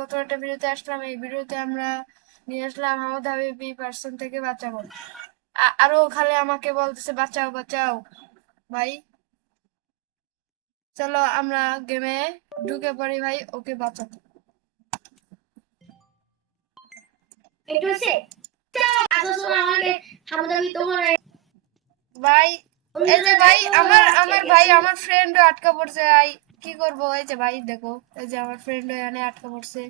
নতুন একটা ভিডিওতে আসলাম। এই ভিডিওতে আমরা নিয়ে আসলাম হামদ হাবিবি পার্সন থেকে বাঁচাবো। আরো খালি আমাকে বলতেছে বাঁচাও বাঁচাও। ভাই চলো আমরা গেমে ঢুকে পড়ি ভাই, ওকে বাঁচাবো। ভাই এই যে ভাই আমার আমার ভাই আমার ফ্রেন্ড আটকা পড়ছে ভাই, কি করবো? এই যে ভাই দেখো, এই যে আমার ফ্রেন্ড এখানে আটকা পড়ছে।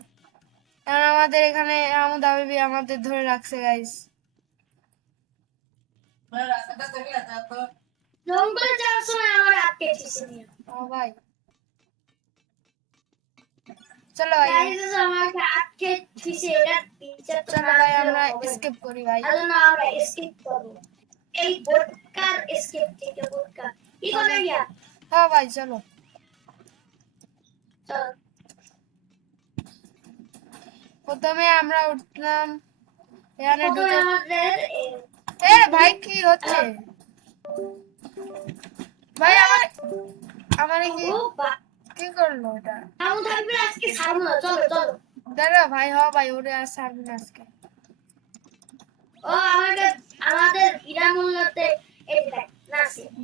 এখন আমাদের এখানে হামদ হাবিবি আমাদের ধরে রাখছে গাইস। ভাই চলো ভাই, চলো ভাই আমরা স্কিপ করি ভাই। হ্যাঁ ভাই চলো। প্রথমে আমরা উঠলাম এখানে ঢুকে। এ ভাই কি হচ্ছে ভাই? আমার আমার কি করলো এটা? দাঁড়া ভাই, হ ভাই ওরে আর ছাড়বি না আজকে।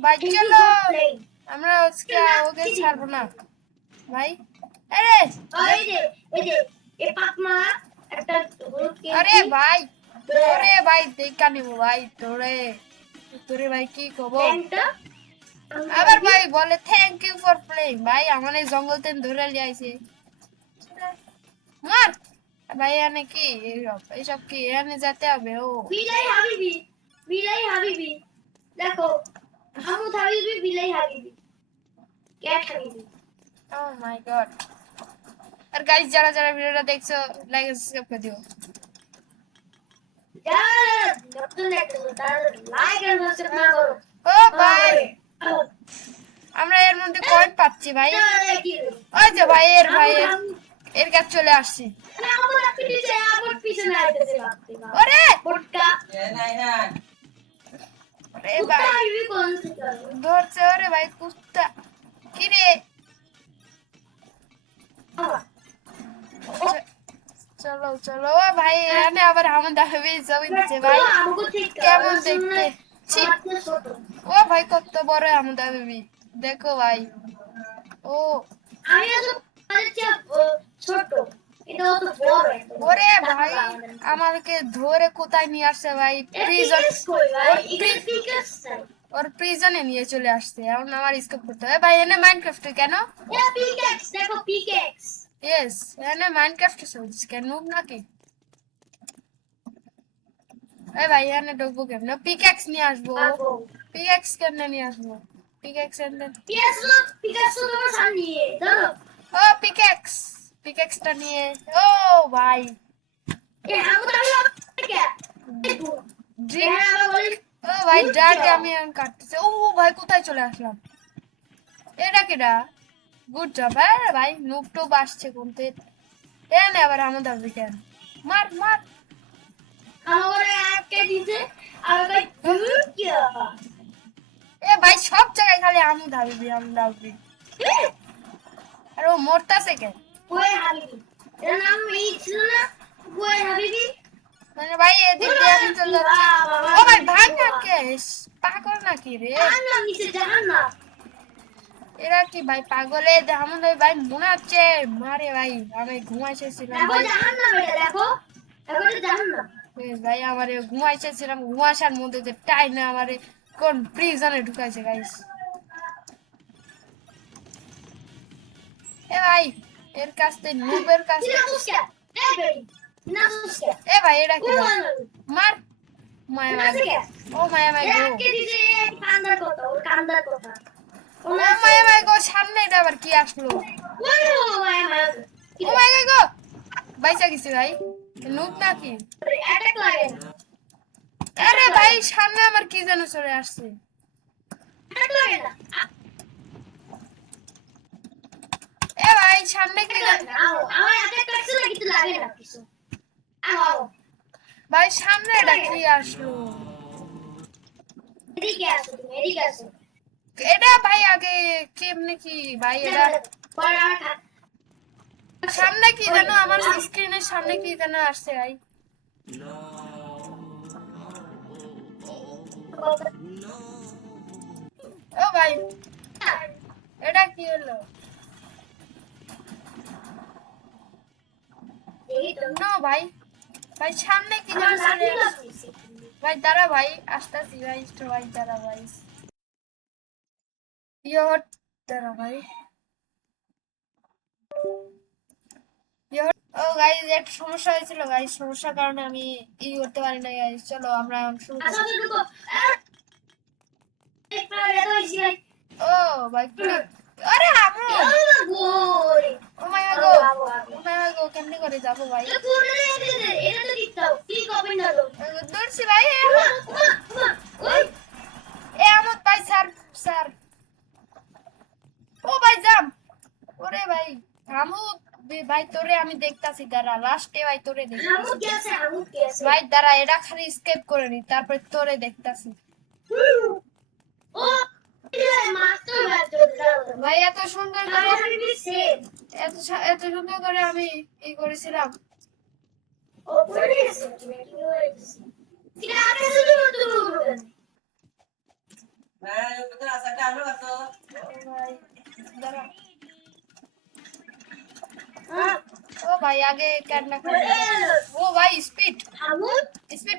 ভাই চলো, আমরা আজকে ওকে ছাড়বো না ভাই। আরে আরে ভাই তোরে ভাই দেখা নিবো ভাই, তোরে তোরে ভাই কি কব আবার ভাই বলে থ্যাংক ইউ ফর প্লেইং। ভাই আমার এই জঙ্গল থেকে ধরে নিয়ে আইছে মার ভাই। এনে কি এইসব কি এনে যেতে হবে? ও দেখো হামুদ হাবিবি বিলাই হাবিবি ক্যাট হাবিবি। ও মাই গড। আর গাইস যারা যারা ভিডিওটা দেখছো লাইক আর সাবস্ক্রাইব করে দিও। ও ভাই আমরা এর মধ্যে কয়েন পাচ্ছি ভাই। ওই যে ভাই এর ভাই এর কাছে চলে আসছি। ওরে ধরছে ওরে ভাই কুত্তা। কি রে? চলো চলো ভাই, এখানে আবার হামদ হাবিবি ছবি দিচ্ছে ভাই, কেমন দেখতে। ও ভাই কত বড় হামদ হাবিবি দেখো ভাই। ও ওরে ভাই আমাকে ধরে কোথায় নিয়ে আসছে ভাই? প্রিজন, ওর প্রিজনে নিয়ে চলে আসছে। এখন আমার স্কেপ করতে হবে ভাই। এনে মাইনক্রাফটে কেন? ইয়েস এনে মাইনক্রাফটে চলছে কেন? নুব নাকি? এই ভাই এনে ঢুকবো কেমনে? পিক্যাক্স নিয়ে আসবো। পিক্যাক্স কেমনে নিয়ে আসবো? পিক্যাক্স এনে ও পিক্যাক্স, পিক্যাক্সটা নিয়ে। ও ভাই ও ভাই ড্রাগ আমি এখন কাটতেছি। ও ভাই কোথায় চলে আসলাম? এটা কেডা? গুড জব ভাই। নুব টুব আসছে কোনতে? এনে আবার হামদ হাবিবি কেন? মার মার। এ ভাই সব জায়গায় খালি হামদ হাবিবি হামদ হাবিবি। আর ও মরতাছে কেন? মানে ভাই এদিক দিয়ে আমি চলে যাচ্ছি। ও ভাই ভাই না কেস পাগল নাকি রে? এরা কি ভাই পাগলে? হামদ হাবিবি ভাই মনে হচ্ছে মারে ভাই। আমি ঘুমাইছিলাম ভাই। ভাই আমারে ঘুমাইছিলাম, ঘুমাসার মধ্যে যে টাইমে আমারে কোন প্রিজনে ঢুকাইছে গাইস। এ ভাই এর কাছ থেকে নুবের কাছ থেকে। এ ভাই এটা কি মার মায়া মায়া। ও মায়া মায়া গো, ও মায়া মায়া গো। সামনে এটা আবার কি আসলো? ও মায়া গো বাইচা গেছি ভাই। নুব নাকি? আরে ভাই সামনে আমার কি যেন চলে আসছে। এ ভাই সামনে কি ভাই সামনে এটা কি আসলো? এটা ভাই আগে কেমনে কি ভাই? এটা সামনে কি জানো আমার স্ক্রিনের সামনে কি জানো আসছে ভাই ও ভাই এটা কি হলো নো ভাই ভাই সামনে কি জানো চলে আসছে ভাই দাঁড়া ভাই আসতেছি ভাই তো ভাই দাঁড়া ভাই ইয়ট দাঁড়া ভাই ও গাইস একটা সমস্যা হয়েছিল গাইস সমস্যার কারণে আমি করতে পারি না গাইস চলো আমরা এখন শুরু করি ও ভাই আরে আমু ও মাই গো কেমনে করে যাবো ভাই দৌড়ছি ভাই এ আমত ভাই স্যার স্যার ও ভাই জাম ওরে ভাই আমু ভাই তোরে আমি দেখতাছি দাঁড়া লাস্টে ভাই তোরে দেখতাছি ভাই দাঁড়া এটা খালি স্কেপ করে নি তারপরে তোরে দেখতাছি ভাই এত সুন্দর করে এত সুন্দর করে আমি ই করেছিলাম ভাই দাঁড়া ও ভাই আগে কান্না করে ও ভাই স্পিড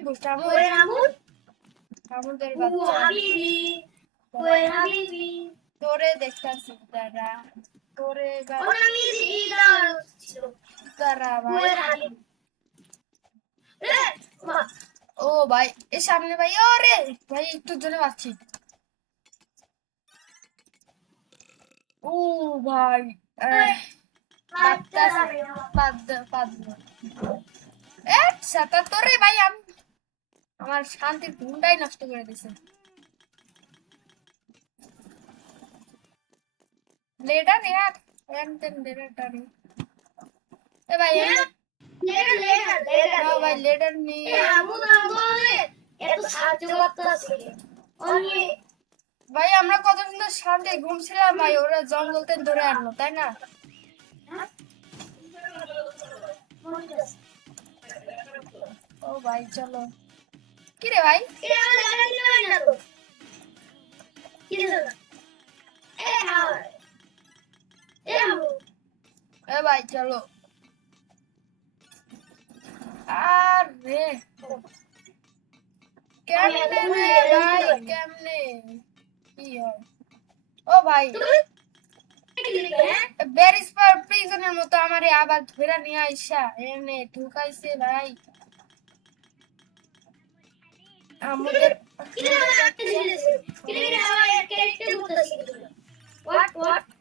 বুস্ট আমাদের বাচ্চা তোরে দেখতাছি দাঁড়া তোরে দাঁড়া ভাই ও ভাই এ সামনে ভাই ওরে ভাই একটু জন্য পাচ্ছি ও ভাই তোরে ভাই আমি আমার শান্তির ঘুমটাই নষ্ট করে দিছে লেডার यार লেডার এ ভাই ভাই লেডার নিয়ে ভাই আমরা কত সুন্দর শান্তি ঘুমছিলাম ভাই ওরা জঙ্গলতে ধরে আনলো তাই না ও ভাই চলো কি রে ভাই এ ভাই চলো আরে কেমনে রে ভাই কেমনে কি হয় ও ভাই বেরিস পার প্রিজনের মতো আমারে আবার ধরে নিয়ে আইসা এনে ঢুকাইছে ভাই আমাদের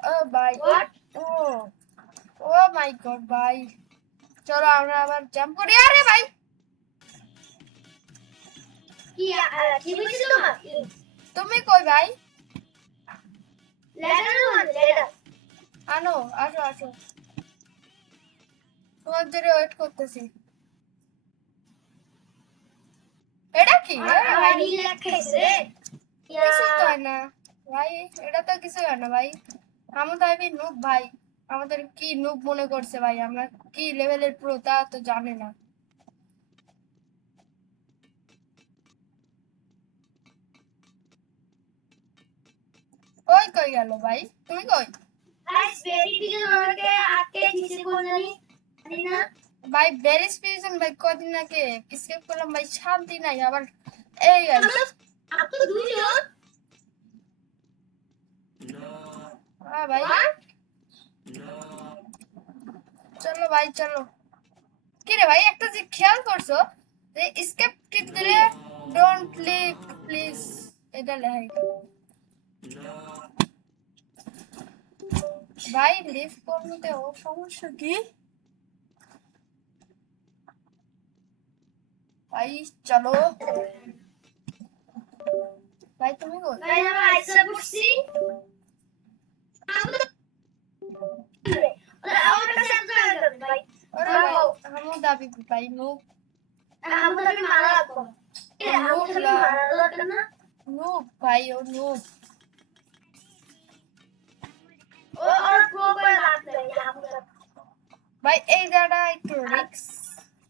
ও ভাই ও ও মাই গড ভাই চলো আমরা আবার জাম্প করি আরে ভাই তুমি কই ভাই আনো আসো আসো তোমার জন্য ওয়েট করতেছি এটা কি কিছু তো হয় না ভাই এটা তো কিছু হয় না ভাই আমাদের নুব ভাই আমাদের কি নুব মনে করছে ভাই আমরা কি লেভেলের প্রো তা তো জানে না ওই কই গেল ভাই তুমি কই ভাই বেরিস পিজন ভাই কদিন আগে স্কেপ করলাম ভাই শান্তি নাই আবার এই ভাই চলো ভাই চলো কি রে ভাই একটা যে খেয়াল করছো যে স্কেপ টিপ দিলে ডোন্ট লিভ প্লিজ এটা লেখাই ভাই লিভ করতে ও সমস্যা কি ভাই চলো ভাই তুমি কই ভাই আমি আইসা পড়ছি আমার কাছে ভাই ওরে ভাই আমু দাবি ভাই নো আমু দাবি মারা লাগবো আমু দাবি মারা লাগবে না নো ভাই ও নো ও আর প্রো করে লাগবে আমু ভাই এই জায়গাটা একটু রিক্স।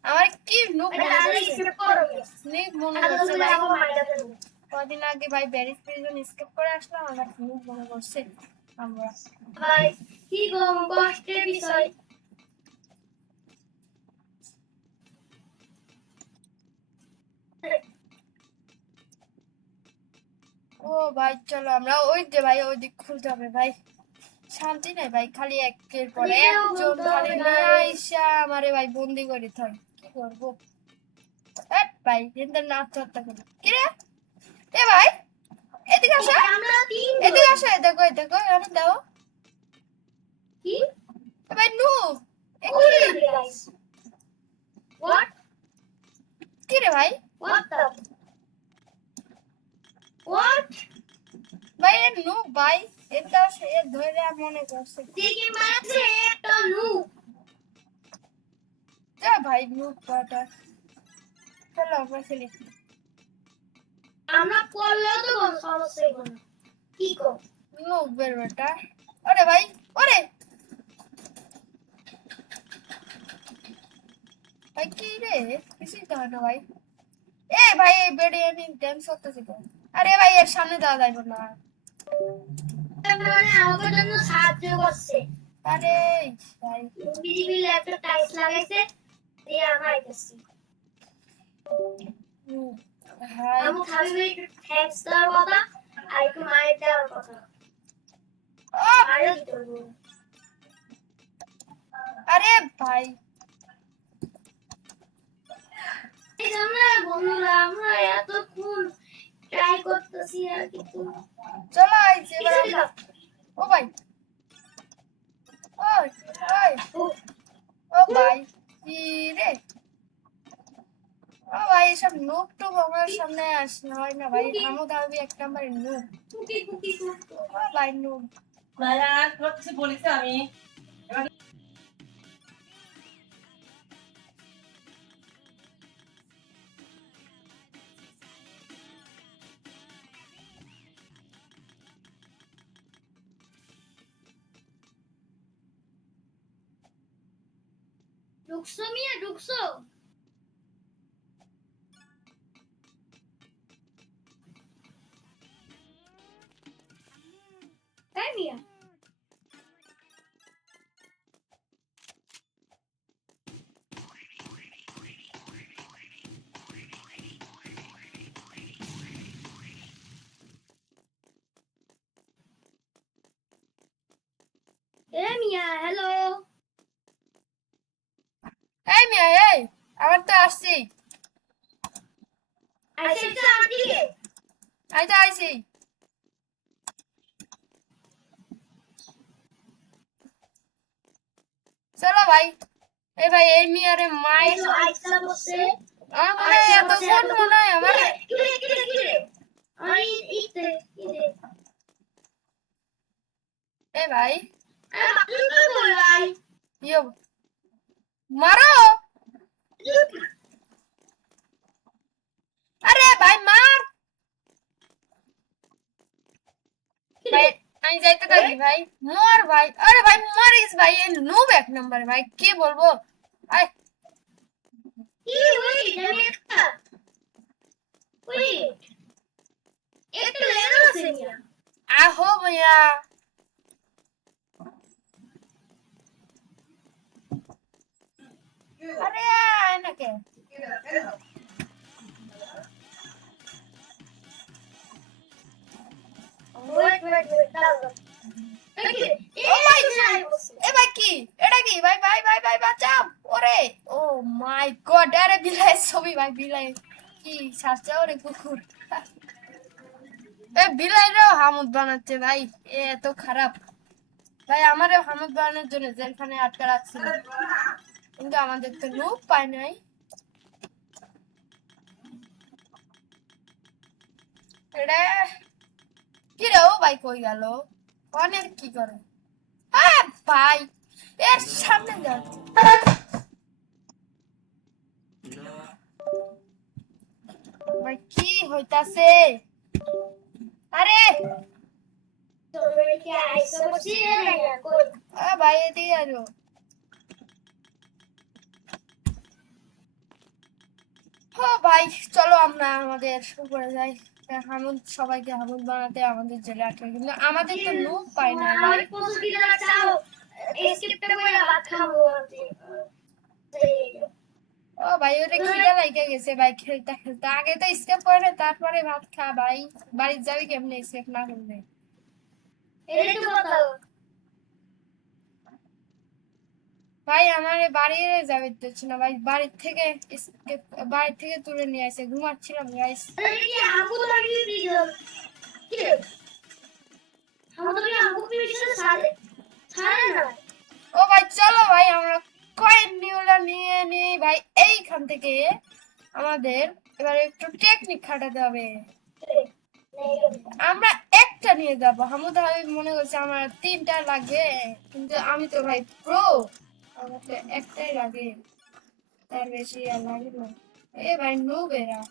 আমার কি নুব এটা আরে স্কিপ করো স্নিপ মনে আদা করছে তুমি ভাই। আগে মাইটা দেবো কদিন আগে ভাই ব্যারিস প্রিজন স্কিপ করে আসলাম, আমার নুব মনে করছে আমরা। ভাই কি গম কষ্টের বিষয় ও ভাই চলো আমরা ওই যে ভাই ওই দিক খুলতে হবে ভাই। শান্তি নেই ভাই, খালি একের পর একজন খালি নিয়ে আইসা আমারে ভাই বন্দি করে থয়, কি করবো। ভাই এদের না আত্মহত্যা করি কি রে। এ ভাই এদিকে আসো, আমরা তিন এদিকে আসো, এ দেখো এ দেখো এখানে দাও। কি এ ভাই নু এ ওই কি গাইস হোয়াট কি রে ভাই। হোয়াট দ্য হোয়াট ভাই এ নু ভাই এটা সে ধরে মনে করছে দেখি মাঝে একটা নু যা ভাই নু পাটা। চলো আমরা খেলি। আমরা পড়লেও তো কোনো সমস্যা হবে না কি কর নু বের বেটা। ওরে ভাই ওরে ভাই কি রে, কিছুই তো হয় না ভাই। এ ভাই এই বেডে এনে ড্যান্স করতেছি তো। আরে ভাই এর সামনে যাওয়া যাবে না। মানে আমাদের জন্য সাহায্য করছে আরে ভাই বিজিবিল একটা টাইলস লাগাইছে দিয়ে আমরা আইতেছি ভাই আমি খাবি একটু থ্যাঙ্কস দেওয়ার কথা আর একটু মায়ের দেওয়ার কথা ও আরে কি করবো আরে ভাই এই যে আমরা বন্ধুরা আমরা এতক্ষণ ট্রাই করতেছি আর কিন্তু চলো আইছে এবার কিছুই আমরা। না। ও ভাই ওই ওই ও, ও ভাই কি রে। ও ভাই এসব নুব টুব আমার সামনে আসলে হয় না ভাই। হামুদ আবি এক নাম্বারের নুব। কুকি কুকি কুকি ও ভাই নুব। ভাইয়া তোমার কিছু বলেছি আমি ঢুকছো মিয়া ঢুকছো তাই মিয়া এ মিয়া হ্যালো এই মিয়া এই আমার তো আসছি, আইসা আমার দিকে আমি তো আইছি। চলো ভাই। এই ভাই এই মিয়ারে মাইর। আইসা বসে আমার মনে হয় এত ফোন মনে হয় আমার। কিরে কিরে কিরে আমি ইতে ইতে এ ভাই আরে বাকি তো বলাই ইয়ো মারো। আরে ভাই মার ভাই। আমি যাইতে থাকি ভাই। মর ভাই, আরে ভাই মরিস ভাই, এই নুব এক নাম্বার ভাই, কি বলবো। আয় কি ওয়েট আমি একটা ওয়েট একটু লেগে আছে মিয়া আহো ভাইয়া। আরে আয় না কে। ওয়েট ওয়েট ওয়েট দাঁড়াও ও ভাই এ ভাই কি এটা কি ভাই ভাই ভাই ভাই বাঁচাও। ওরে ও মাই গড, আরে বিলাই ছবি ভাই বিলাই কি সারছে ওরে কুকুর। এ বিলাই রেও হামুদ বানাচ্ছে ভাই, এ এত খারাপ ভাই। আমারও হামুদ বানানোর জন্য জেলখানে আটকা রাখছিল, কিন্তু আমাদের তো লোক পায় নাই। এটা কি রে ও ভাই কই গেল, অনেক কি করে। হ্যাঁ ভাই এর সামনে যাচ্ছে ভাই, কি হইতাছে। আরে তোমরা কি আইসা বসে না কই ভাই এদিকে আসো। ও ভাই চলো আমরা আমাদের উপরে যাই। হামুদ সবাইকে হামুদ বানাতে আমাদের জেলে আটকে, কিন্তু আমাদের তো নুব পাই না ভাই। আমার প্রচুর খিদে লাগছে, আও স্কিপটা করে ভাত খাবো আজকে। ও ভাই ওটা খিদে লাগে গেছে ভাই, খেলতে খেলতে আগে তো স্কেপ করে তারপরে ভাত খা ভাই। বাড়ির যাবি কেমনে স্কেপ না করলে? এটা একটু বতাও। ভাই আমার বাড়ি যাবে দিচ্ছে না ভাই, বাড়ির থেকে তুলে নিয়ে আসে, ঘুমাচ্ছিলাম গাইস। আরে কি আমগো তো আগে দিছো? কি রে? আমাদের কি আমগো পিছনে ছাড়ে ছাড়ে না? ও ভাই চলো ভাই আমরা কয়েন নিউলা নিয়ে নিই ভাই এইখান থেকে। আমাদের এবার একটু টেকনিক খাটাতে হবে। আমরা একটা নিয়ে যাবো, হামুদ আমি মনে করছি আমার 3টা লাগবে, কিন্তু আমি তো ভাই প্রো, আমাকে একটাই লাগে, তার বেশি আর লাগে না। এ ভাই নুবেরা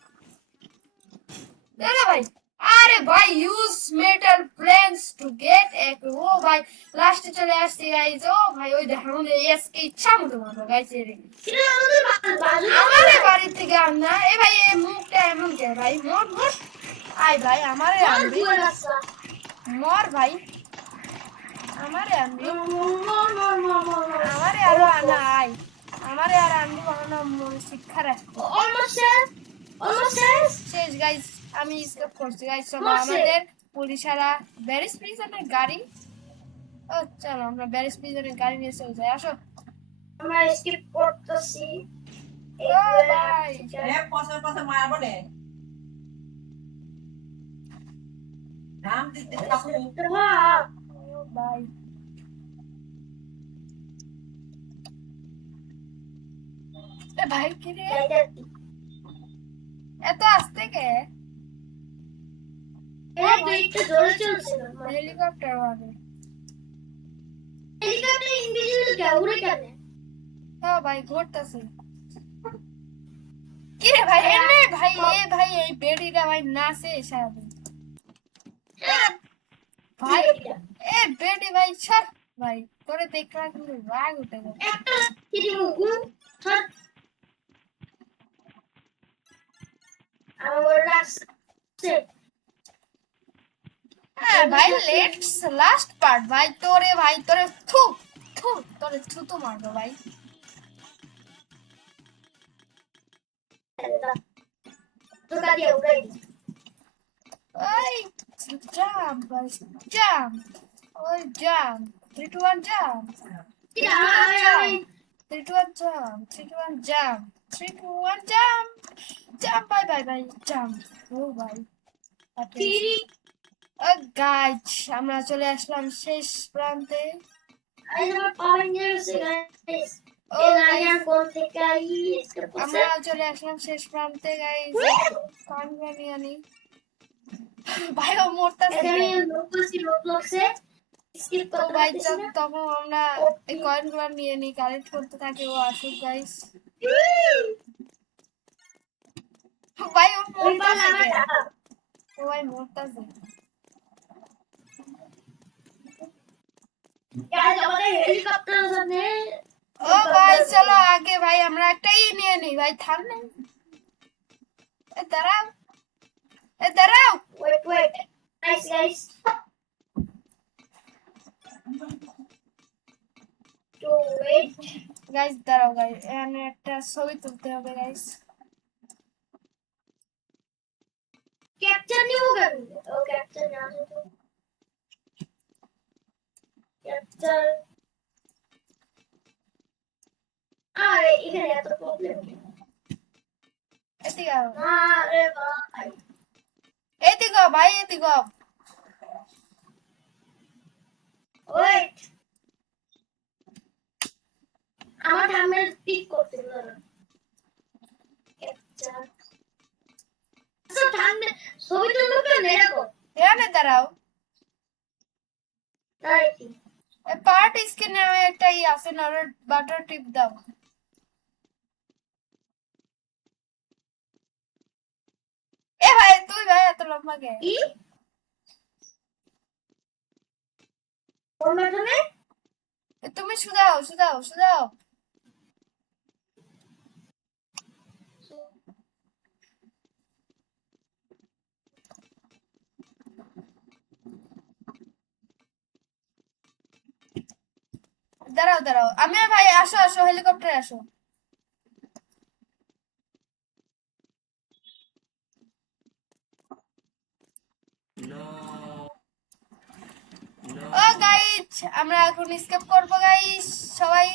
দাদা ভাই, আরে ভাই use metal planes to get এক। ও ভাই লাস্টে চলে আসছে গাইজ। ও ভাই ওই দেখো আমাদের এসকে ইচ্ছা মতো মারবো গাইজ। কি রে আমাদের বাজু আমাদের বাড়ি থেকে আনা এ ভাই, এই মুখটা এমন কে ভাই? মর মর, আয় ভাই আমারে আর আনবি, দুয়া রাস্তা। মর ভাই আমারে আনবি, মর। আমারে আরো আনা আয়, আমারে আর আনবি বানানো মনে শিক্ষা রাখবো। অলমোস্ট শেষ। অলমোস্ট শেষ। শেষ গাইজ, আমি স্কেপ করছি গাইজ। চলো মারছে। আমাদের পুলিশারা ব্যারিস প্রিজনের গাড়ি, ও চলো আমরা ব্যারিস প্রিজনের গাড়ি নিয়ে চলে যাই, আসো। আমরা স্কিপ করতেছি। ও ভাই পছন্দ পছন্দ মারবো রে নাম দিতে কাকু হ্যাঁ ও ভাই এ ভাই কি রে এত আস্তে কে? এই তো একটু জোরে চলছিল। হেলিকপ্টার আগে। হেলিকপ্টার ইনভিজিবল কে উড়ে কেন? হ্যাঁ ভাই ঘুরতেছে। কি রে ভাই এমনি ভাই, এ ভাই এই বেডিটা ভাই নাচে সারাদিন ভাই। এ বেডি ভাই ছাড় ভাই, তোরে দেখলা কিন্তু রাগ উঠে গেল। একটা কিরি মুগু ছাড়। আমার রাস্তা হ্যাঁ ভাই লেটস লাস্ট পার্ট ভাই, তোরে থু থু, তোরে থু তো মারবো ভাই। তোকা দিয়ে উড়াই। ওই জাম্প ভাই জাম্প, ওই জাম্প 3 2 1 জাম্প, কি আমি 3 2 1 jump, 3 2 1 jump, 3 2 1 jump, jump bye bye bye jump. ও ভাই কিরি ও গাইজ আমরা চলে আসলাম শেষ প্রান্তে। আই আমার পাওয়ার নিয়ে গেছে গাইস। ও এই guys, লাইন কোন থেকে আই স্কিপ করছে। আমরা চলে আসলাম শেষ প্রান্তে গাইজ। কানগুলো নিয়ে আনি ভাই, ও মরতাছে এখানে লোকসি লোকসে স্কিপ তো করতে ভাই। পারতেছি না। তখন আমরা এই কয়েনগুলো নিয়ে নিই, কালেক্ট করতে থাকি, ও আসুক গাইস। ভাই ও ওই পাল মরতাছে আমার কে? টাকা। ও ভাই মরতাছে। গাইস আমাদের হেলিকপ্টার সামনে ও ভাই চলো আগে ভাই আমরা একটাই নিয়ে নিই ভাই, থাম না। এ দাঁড়াও, এ দাঁড়াও। Wait guys to wait. Guys দাঁড়াও গাইস, এখানে একটা ছবি তুলতে হবে গাইস। ক্যাপচার নিব কেন? ও ক্যাপচার না তো ক্যাপচার। আরে এখানে এত প্রবলেম। এদিকে আও, আরে ভাই এদিকে আও ভাই, এদিকে আও। ওয়েট আমার থাম্বনেল পিক করতে হবে। ক্যাপচার আচ্ছা থাম্বনেল ছবি তুলবো কেন এরকম? এখানে দাঁড়াও। তাই কি পার্ট স্ক্রিনে একটা ই আছে না, বাটন টিপ দাও। এ ভাই তুই ভাই এত লম্বা কে? কি কোন বাটনে? তুমি সুদাও সুদাও সুদাও। দাঁড়াও দাঁড়াও, আমি আর ভাই আসো আসো, হেলিকপ্টারে আসো। ও গাইস, আমরা এখন স্কেপ করবো গাইস, সবাই